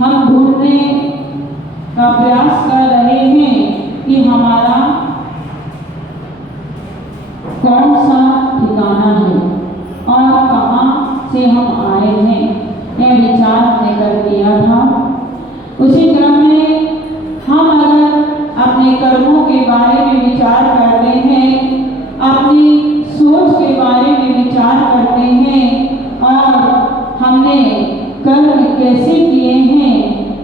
हम ढूंढने का प्रयास कर रहे हैं कि हमारा कौन सा ठिकाना है और कहाँ से हम आए हैं, यह विचार हमने कर दिया था। उसी क्रम में हम अगर अपने कर्मों के बारे में विचार करते हैं, अपनी सोच के बारे में विचार करते हैं और हमने कर्म कैसे किए हैं,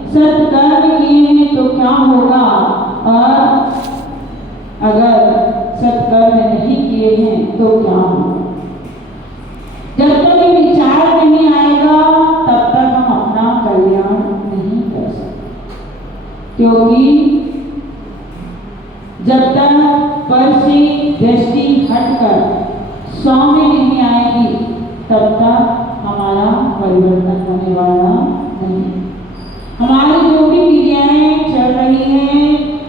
सत्कर्म किए हैं तो क्या होगा, और अगर सत्कर्म नहीं किए हैं तो क्या होगा। जब तक ये विचार नहीं आएगा तब तक हम अपना कल्याण नहीं कर सकते, क्योंकि जब तक पर से दृष्टि हटकर स्वामी नहीं आएगी तब तक हमारा परिवर्तन होने वाला नहीं। हमारी जो भी क्रियाएं चल रही हैं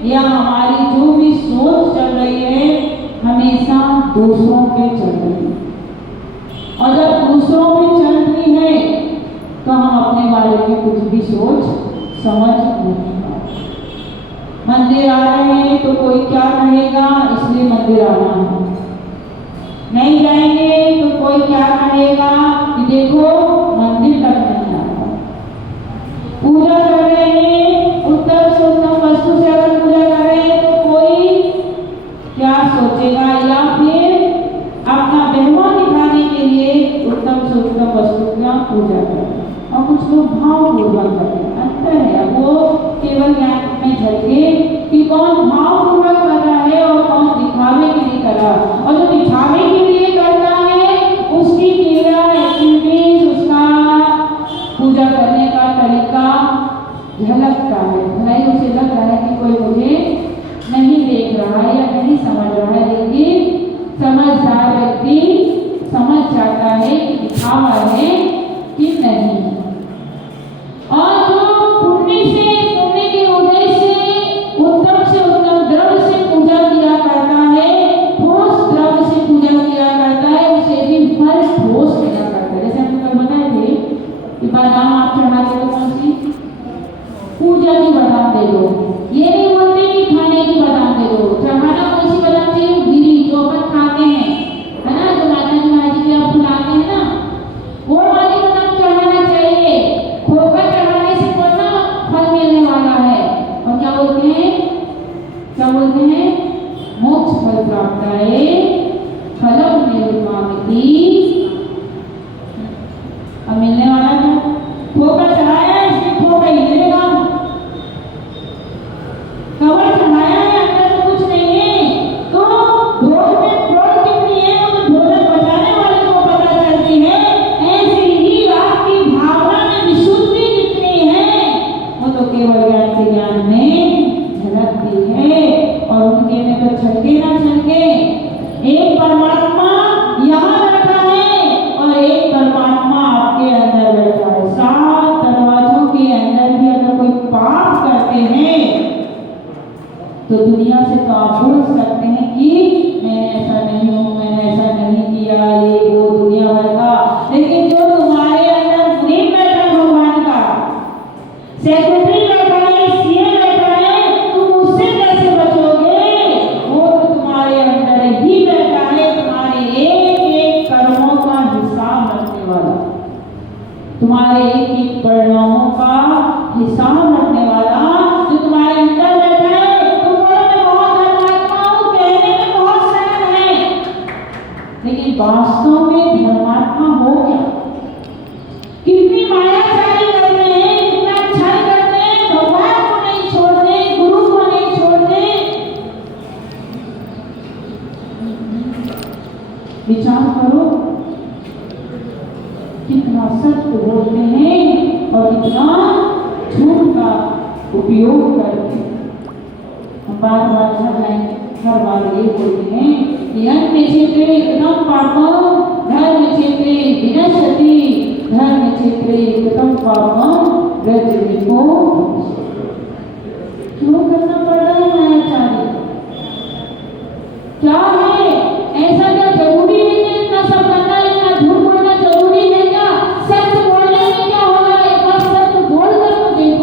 या हमारी जो भी सोच चल रही है हमेशा दूसरों पे चल रही है, और जब दूसरों पे चल रही है तो हम अपने बारे में कुछ भी सोच समझ नहीं पाते। मंदिर आ रहे हैं तो कोई क्या कहेगा इसलिए मंदिर आना है, नहीं जाएंगे तो कोई क्या कहेगा कि देखो मंदिर तक नहीं आता। पूजा कर रहे हैं, उत्तम से उत्तम वस्तु से अगर पूजा कर रहे हैं तो कोई क्या सोचेगा, या फिर अपना बेहमा दिखाने के लिए उत्तम से उत्तम वस्तु का पूजा करें। और कुछ लोग भावपूर्वक करते हैं, अंतर है। वो केवल ज्ञान में झलके कि कौन भावपूर्वक कर रहा है और कौन दिखावे के लिए कर रहा है। और जो दिखावे के लिए करता है उसकी क्रिया एक्टिविटीज, उसका पूजा करने का तरीका झलकता है। भलाई उसे लग रहा है कि कोई मुझे नहीं देख रहा है या नहीं समझ रहा है, लेकिन समझदार व्यक्ति समझ जाता है कि दिखावा है कि नहीं। और जो पुण्य के उदय से उत्तम से उत्तम द्रव्य से पूजा किया करता है, ठोस द्रव्य से पूजा किया करता है, उसे भी फल ठोस मिला करता है। जैसे हम कल बताए थे कि बादाम आप चढ़ाते हो कौन सी पूजा की बादाम दे दो, ये नहीं बोलते कि खाने की बादाम दे दो। चढ़ाना कौन सी बादाम चाहिए, गिरी जो अपन खाते हैं, है ना, जो माता जी महाराज जी आप बुलाते हैं ना, वो वाली बादाम चढ़ाना चाहिए। खोकर चढ़ाने से कौन सा फल मिलने वाला है, और क्या बोलते हैं मोक्ष फल प्राप्त है, फलम निरुपमामिति। अब मिलने वाला था, खोकर चढ़ाया इसलिए खोकर ही मिलेगा। कवर चढ़ाया है अंदर तो कुछ नहीं है, तो भोग में प्रोट कितनी है वो तो भोजन बचाने वाले को पता चलती है। ऐसे ही आपकी भावना में विशुद्धि कितनी है वो तो केवल ज्ञान के ज्ञान में झलकती है। और उनके में तो छलके ना छलके, एक परमात्मा यहाँ बैठा है और एक परमात्मा आपके अंदर बैठा है। 7 दरवाजों के अंदर भी अगर कोई पाप करते हैं तो दुनिया से तो आप बोल सकते हैं कि मैं ऐसा नहीं हूँ, मैंने ऐसा नहीं किया, ये वो दुनिया भर का। लेकिन जो तुम्हारे अंदर मुनीम बैठा भगवान का, सेक्रेटरी बैठा है, सीएम बैठा है, तुम उससे कैसे बचोगे? वो तो तुम्हारे अंदर ही बैठा है, तुम्हारे एक एक कर्मों का हिसाब रखने वाला, तुम्हारे एक एक परिणामों का हिसाब रखने वाला जो तुम्हारे अंदर बैठा है। लेकिन वास्तव में धर्मात्मा हो क्या? कितनी मायाचारी करते हैं, कितना छल करते हैं, भगवान को नहीं छोड़ते, गुरु को नहीं छोड़ते। विचार करो कितना सत्य बोलते हैं और कितना झूठ का उपयोग करते हैं। हम बार बार हर बार ये बोलते हैं अन्य क्षेत्रे एकदम पापम धर्म क्षेत्रे विनश्यति, धर्म क्षेत्रे एकदम पापम रजनीको। क्यों करना पड़ रहा है मायाचारी? क्या है ऐसा? क्या जरूरी है कि इतना सब करना, इतना झूठ बोलना जरूरी है क्या? सत्य बोलने में क्या होगा? एक बार सत्य बोल कर तो देखो।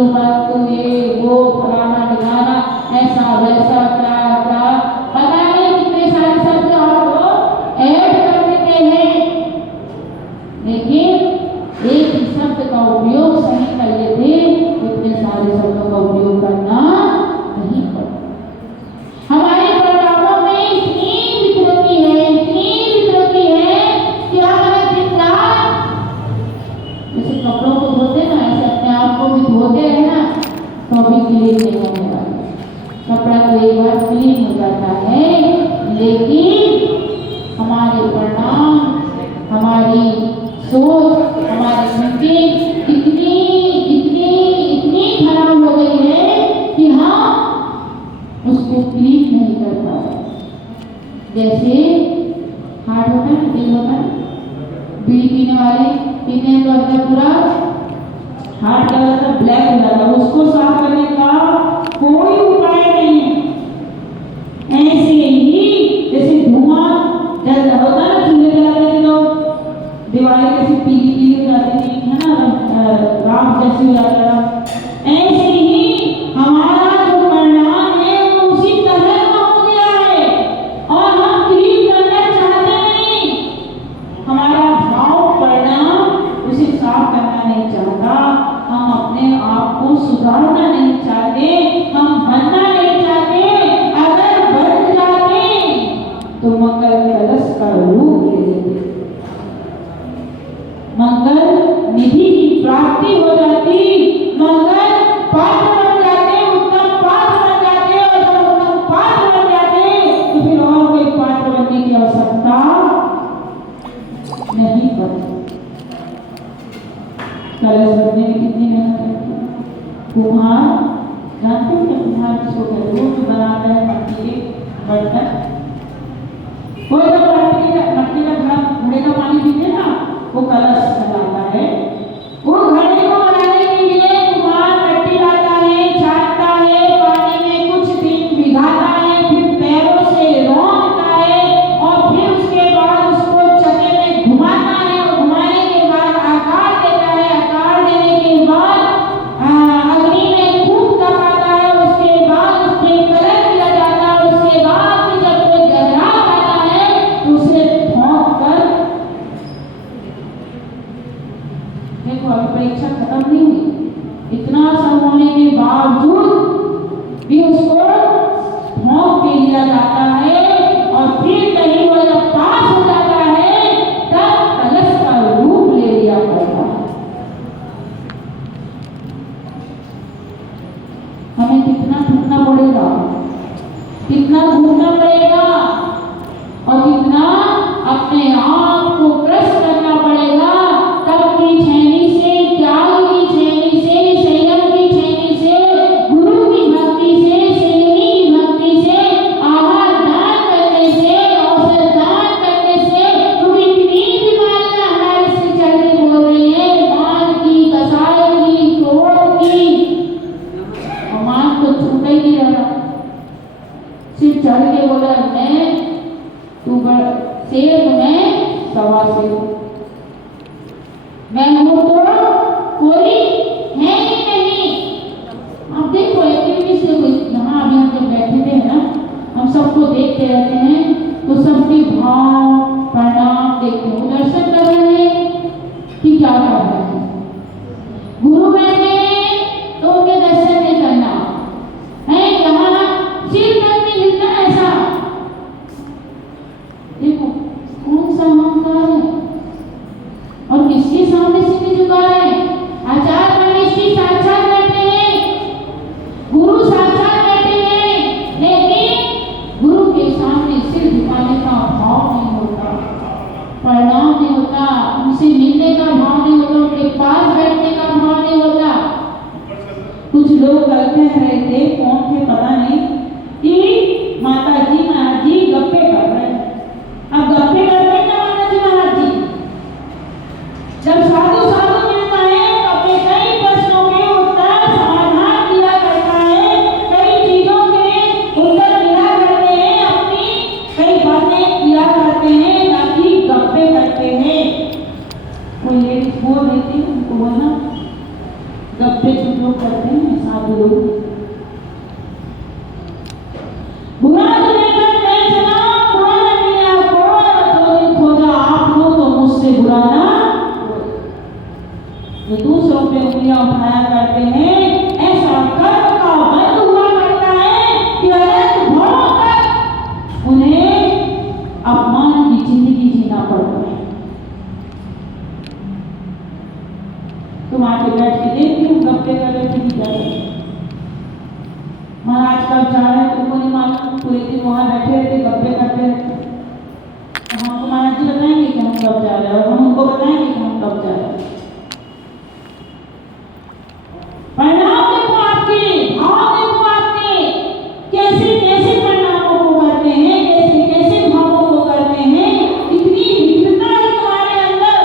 तो मत, तो ये वो फलाना ढिकाना, ऐसा वैसा क्या क्या पता नहीं कितने सारे शब्द आपको ऐड कर देते हैं, लेकिन एक ही शब्द का उपयोग सही कर लेते, इतने सारे शब्दों का उपयोग करना नहीं पड़ता। हमारे परिवारों में इतनी विकृति है, इतनी विकृति है कि अगर दिन रात जैसे कपड़ों को धोते ना, ऐसे अपने आप को भी धोते हैं ना, तो भी क्लीन नहीं होने वाला। कपड़ा तो एक बार क्लीन हो जाता है, लेकिन हमारे परिणाम, हमारी सोच, हमारी थिंकिंग इतनी इतनी इतनी खराब हो गई है कि हम उसको क्लीन नहीं कर पा रहे। जैसे हार्ट होता है, दिल होता है, बीड़ी पीने वाले पीते हैं तो अंदर पूरा हार्ट क्या होता है, ब्लैक हो जाता है, उसको साफ करने का कोई उपाय नहीं है। ऐसे ही जैसे धुआं जल होता है ना, चूल्हे जलाते थे लोग, दिवाली कैसी पीली पीली हो जाती थी, है ना, राख जैसी हो जाता था, ऐसे ही हमारा जो परिणाम है वो उसी तरह का हो गया है, और हम क्लीन करना चाहते नहीं। हमारा भाव परिणाम उसे साफ करना नहीं चाहता, हम अपने आप को सुधारना नहीं चाहते, हम बनना नहीं चाहते। अगर बन जाते तो मकर कलश का रूप ले लेते, मंगल निधि की प्राप्ति हो जाती, मंगल पात्र बन जाते, उत्तम पात्र बन जाते, और जब उत्तम पात्र बन जाते तो फिर और कोई पात्र बनने की आवश्यकता नहीं पड़ती। कलश बनने में कितनी मेहनत लगती है। कुम्हार जानते हैं, कुम्हार किसको कहते हैं, जो बनाता है मट्टी के बर्तन, कोई तो मट्टी का घड़े का पानी पीते ना, वो कलश बनाता है। वो घड़े को बनाने के लिए कुम्हार मट्टी लाता है, छानता है, पानी में कुछ दिन भिगाता है, फिर पैरों से रौंदता है, और फिर उसके बाद उसको चक्के में घुमाता है, और घुमाने के बाद आकार देता है, आकार देने के बाद अग्नि में खूब तपाता है, उसके बाद उस पर कलर किया जाता है, उसके बाद जब कोई गहरा आता है तो उसे ठोक कर, देखो अभी परीक्षा खत्म नहीं हुई, इतना सब होने के बावजूद भी उसको ठोक के लिया जाता है, और फिर कहीं वो जब पास हो जाता है तब कलश का रूप ले लिया जाता है। हमें कितना थकना पड़ेगा, कितना घूमना पड़ेगा, और कितना अपने आप को क्रश करना पड़ेगा, तब की छैनी से, त्याग की छैनी से, संयम की छैनी से, गुरु की भक्ति से, सेवनी की भक्ति से, आहार दान करने से, औषध दान करने से, क्योंकि इतनी बीमारियां हमारे से चलने बोल रही है, मान की, कसाय की, क्रोध की, और मान तो छूटा ही नहीं रहा, सिर्फ चढ़ के बोला मैं तू शेर में सवा शेर, मैं हूं तो कोई है ही नहीं। आप देखो एक्टिविटीज देखो, यहाँ अभी हम जब बैठे थे ना, हम सबको देखते रहते हैं, तो सबके भाव परिणाम देखते हैं, दर्शन कर रहे हैं कि क्या कर रहे हैं। गुरु बैठे तो उनके दर्शन नहीं करना है, यहाँ सिर तक नहीं हिलना, ऐसा देखो कौन सा अहंकार है, और किसके सामने सिर झुका है। आचार्य परमेश्वरी साक्षात बैठे हैं, गुरु साक्षात बैठे हैं, लेकिन गुरु के सामने सिर झुकाने का भाव नहीं होता, परिणाम नहीं होता, उनसे मिलने का भाव नहीं होता, उनके पास बैठने का भाव नहीं होता। कुछ लोग करते रहे थे, कौन थे पता नहीं, कि माता जी महाराज जी गप्पे कर रहे हैं। अब गप्पे कर रहे हैं ना माता जी महाराज जी, जब साधु साधु मिलता है तो अपने कई प्रश्नों के उत्तर समाधान दिया करता है, कई चीजों के उत्तर दिया करते हैं, अपनी कई बातें किया करते हैं, ना कि गप्पे करते हैं। कोई लेडीज बोल रही थी, उनको बोलना गप्पे जो लोग करते हैं भूलो। बुरा तो लेकर नहीं चला, बुरा न मिला को तो दिन खोजा आपको, तो मुझसे बुरा ना। जो दूसरों पे उंगलियां उठाया करते हैं, ऐसा कर्म का बंद हुआ करता है कि अनंत भावों तक उन्हें अपमान की जिंदगी जीना पड़ता है। तुम आके बैठ के देखती हूँ गप्पे कर रहे थे क्या महाराज कब जा रहे हैं तुमको नहीं मालूम, पूरे दिन वहां बैठे रहते गप्पे करते रहते। तो हमको महाराज जी बताएंगे कि हम कब जा रहे हैं, और हम उनको बताएंगे कि हम कब जा रहे हैं। परिणाम देखो आपके, भाव देखो आपके, कैसे कैसे परिणामों को करते हैं, कैसे कैसे भावों को करते हैं। इतनी विविधता है तुम्हारे अंदर।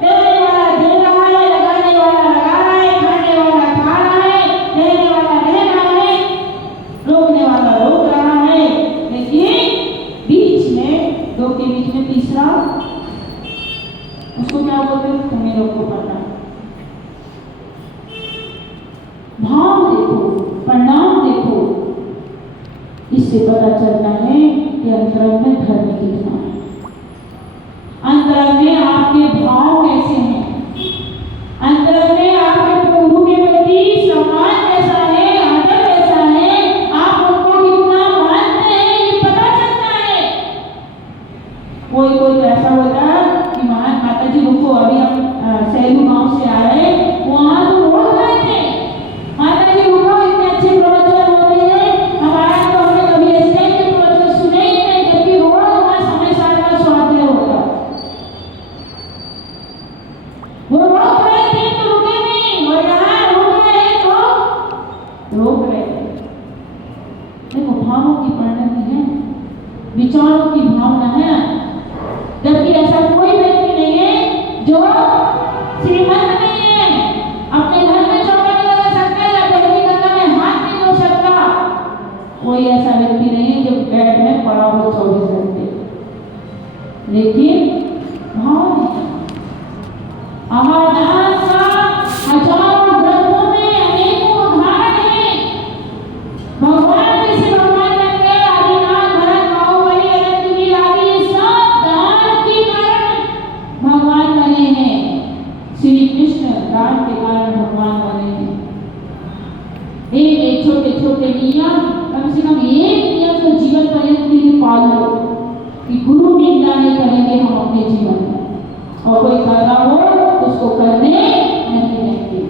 देने वाला दे रहा है, लगाने वाला लगा रहा है, खाने वाला खा रहा है, रहने वाला रह रहा है, रोकने वाला रोक रहा है, लेकिन बीच में दो के बीच में तीसरा, उसको क्या बोलते हैं तुम्हें लोग को पता है। भाव देखो, परिणाम देखो, इससे पता चलता है कि अंतरंग में धर्म कितना है, अंतरंग में आपके भाव कैसे हैं, अंतरंग में आपके गुरु के प्रति सम्मान कैसा है, आदर कैसा है, आप उनको कितना मानते हैं, ये पता चलता है। कोई कोई ऐसा होता है कि महान माता जी रुको, अभी हम सैलू गांव से आए, वहां तो बोल रहे थे माता जी रुको, इतने अच्छे प्रवचन होते हैं, हमारा तो हमने कभी ऐसे के प्रवचन सुने ही नहीं, जबकि रोज हमारा समय साल का स्वाध्याय होगा। वो रोक रहे थे तो रुके नहीं, और यहाँ रोक रहे हैं तो रोक रहे हैं। देखो भावों की परिणति है, विचारों की भावना है। जबकि ऐसा कोई व्यक्ति नहीं है जो श्रीमंत नहीं है, अपने घर में चौका नहीं लगा सकता या गंगी गंगा में हाथ नहीं धो सकता। कोई ऐसा व्यक्ति नहीं है जो बेड में पड़ा हो 24 घंटे, लेकिन भाव नहीं। अमरनाथ का हजारों ग्रंथों में अनेकों उदाहरण हैं। भगवान जैसे भगवान बन गए, आदिनाथ, भरत, बाहुबली, अनंतवीर आदि, ये सब दान के कारण भगवान बने हैं। श्री कृष्ण दान के कारण भगवान बने हैं। एक एक छोटे छोटे नियम, कम से कम एक नियम तो जीवन पर्यंत के लिए पाल लो कि गुरु निंदा नहीं करेंगे हम अपने जीवन में, और कोई कर रहा हो उसको करने नहीं देंगे।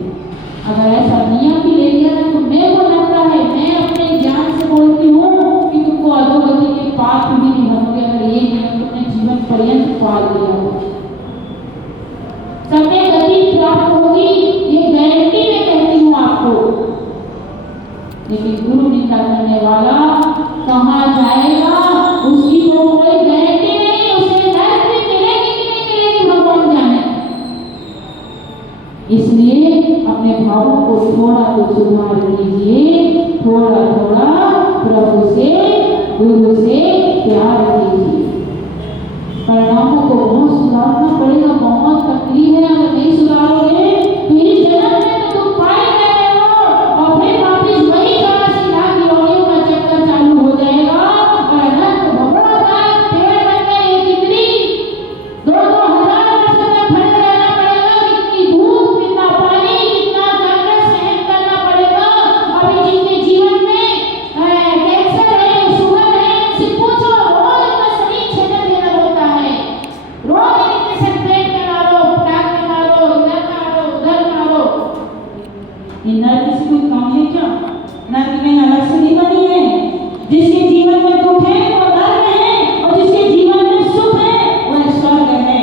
अगर ऐसा नियम भी ले लिया ना, तो मेरे को लगता है, मैं अपने ज्ञान से बोलती हूँ कि तुमको अधोगति के पाप भी नहीं बनोगे अगर ये नियम तुमने जीवन पर्यंत पाल लिया हो। समय गति प्राप्त होगी, ये गारंटी मैं कहती हूँ आपको। लेकिन गुरु निंदा करने वाला कहाँ जाएगा, उसकी तो कोई गारंटी नहीं, उसे नरक भी मिलेगी कि नहीं मिलेगी भगवान जाने। इसलिए अपने भावों को थोड़ा तो सुधार कीजिए, थोड़ा थोड़ा प्रभु से, गुरु से प्यार कीजिए। परिणामों को बहुत सुधारना पड़ेगा, बहुत तकलीफ है। अगर नहीं सुधारोगे तो इस जन्म में तो तुम पाए रहे हो, और फिर वापिस वही 84 लाख योनियों का चक्कर चालू हो जाएगा। और अनंत भगवान का पेड़ बनने एक इंद्री 2-2 हजार वर्ष तक खड़े रहना पड़ेगा। कितनी धूप, कितना पानी, कितना संघर्ष सहन करना पड़ेगा। अभी जिनके जीवन में कैंसर है, शुगर है, उनसे पूछो, रोज का शरीर छेदन देना होता है, रोज इंजेक्शन पेट में मारो, टांग में मारो, इधर मारो, उधर मारो। ये नर्क से कोई काम है क्या? नर्क में अलग से नहीं बनी है। जिसके जीवन में दुख है वो नर्क है, और जिसके जीवन में सुख है वह स्वर्ग है।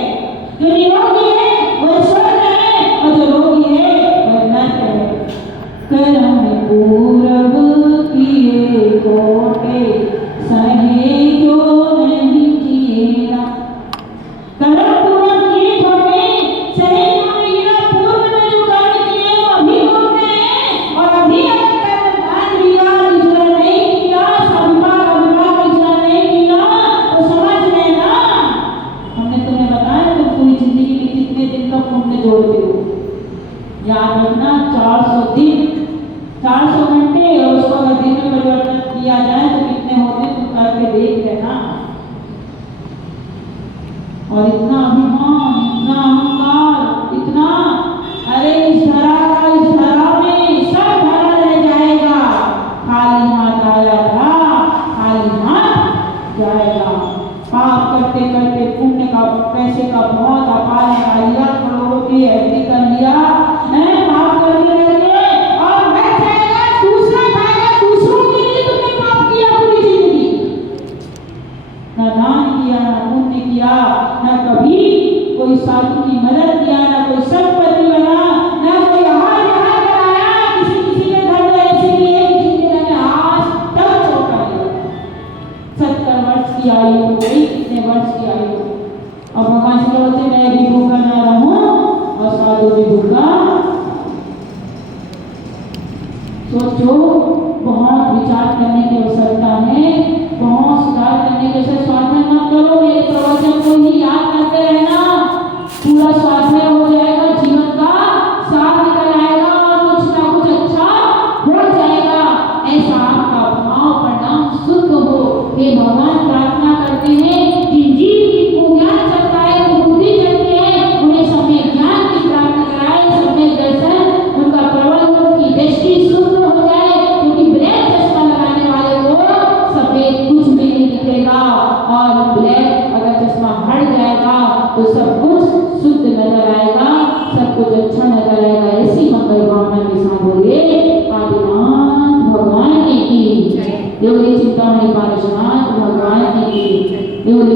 जो निरोगी है वह स्वर्ग है, और जो रोगी है वह नर्क है। करम पूरब किए कोटे, सहे क्यों नहीं जिएगा। कर्म पूर्ण किए कोटे, सहे क्यों नहीं जिएगा। पूर्व में जो कर्म किए वो अभी भोग रहे हैं, और अभी अगर कर्म दान दिया, निजरा नहीं किया, अभिभाव निजरा नहीं किया, तो समझ लेना हमने तुम्हें बताया तुम पूरी जिंदगी में कितने दिन का पुण्य जोड़ते हो। याद रखना 400 दिन, 400 सोचो, बहुत विचार करने की आवश्यकता है, बहुत सुधार करने की आवश्यकता। स्वाध्याय मत करो, मेरे प्रवचन को ही याद करते रहना, पूरा स्वाध्याय हो जाएगा, जीवन का सार निकल आएगा और कुछ ना कुछ अच्छा हो जाएगा। ऐसा आपका भाव परिणाम शुद्ध हो। हे भगवान, प्रार्थना करते हैं जिन जीव को ज्ञान चलता है, वो बुद्धि चलती है, उन्हें समय ज्ञान की प्राप्ति कराए, समय दर्शन उनका प्रबल, उनकी दृष्टि शुद्ध हो जाए, क्योंकि ब्लैक चश्मा लगाने वाले को सफेद कुछ भी नहीं दिखेगा, और ब्लैक अगर चश्मा हट जाएगा तो सब कुछ शुद्ध नजर आएगा, सब कुछ अच्छा नजर आएगा। ऐसी मंगल भावना के साथ बोलिए आदिनाथ भगवान की। देवली चिंतामणि पारशनाथ भगवान की। देवली